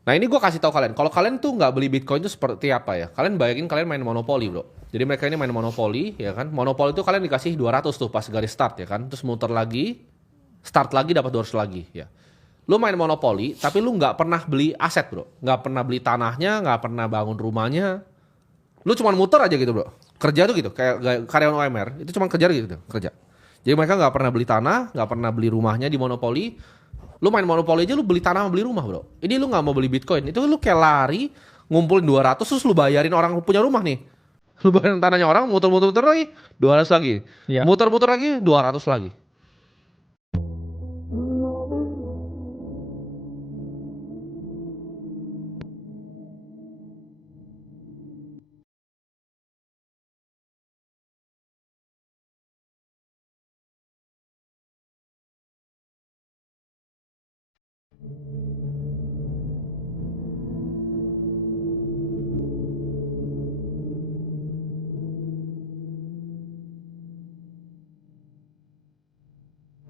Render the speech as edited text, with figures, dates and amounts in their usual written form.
Nah ini gue kasih tahu kalian, kalau kalian tuh nggak beli Bitcoin itu seperti apa ya? Kalian bayangin kalian main monopoli bro. Jadi mereka ini main monopoli ya kan. Monopoli itu kalian dikasih 200 tuh pas garis start ya kan. Terus muter lagi, start lagi dapat 200 lagi ya. Lu main monopoli tapi lu nggak pernah beli aset bro. Nggak pernah beli tanahnya, nggak pernah bangun rumahnya. Lu cuma muter aja gitu bro. Kerja tuh gitu, kayak karyawan UMR. Itu cuma kerja gitu, kerja. Jadi mereka nggak pernah beli tanah, nggak pernah beli rumahnya di monopoli. Lu main monopoli aja lu beli tanah sama beli rumah bro. Ini lu gak mau beli Bitcoin. Itu lu kayak lari ngumpulin 200 terus lu bayarin orang punya rumah nih. Lu bayarin tanahnya orang muter-muter lagi 200 lagi. Iya. Muter-muter lagi 200 lagi.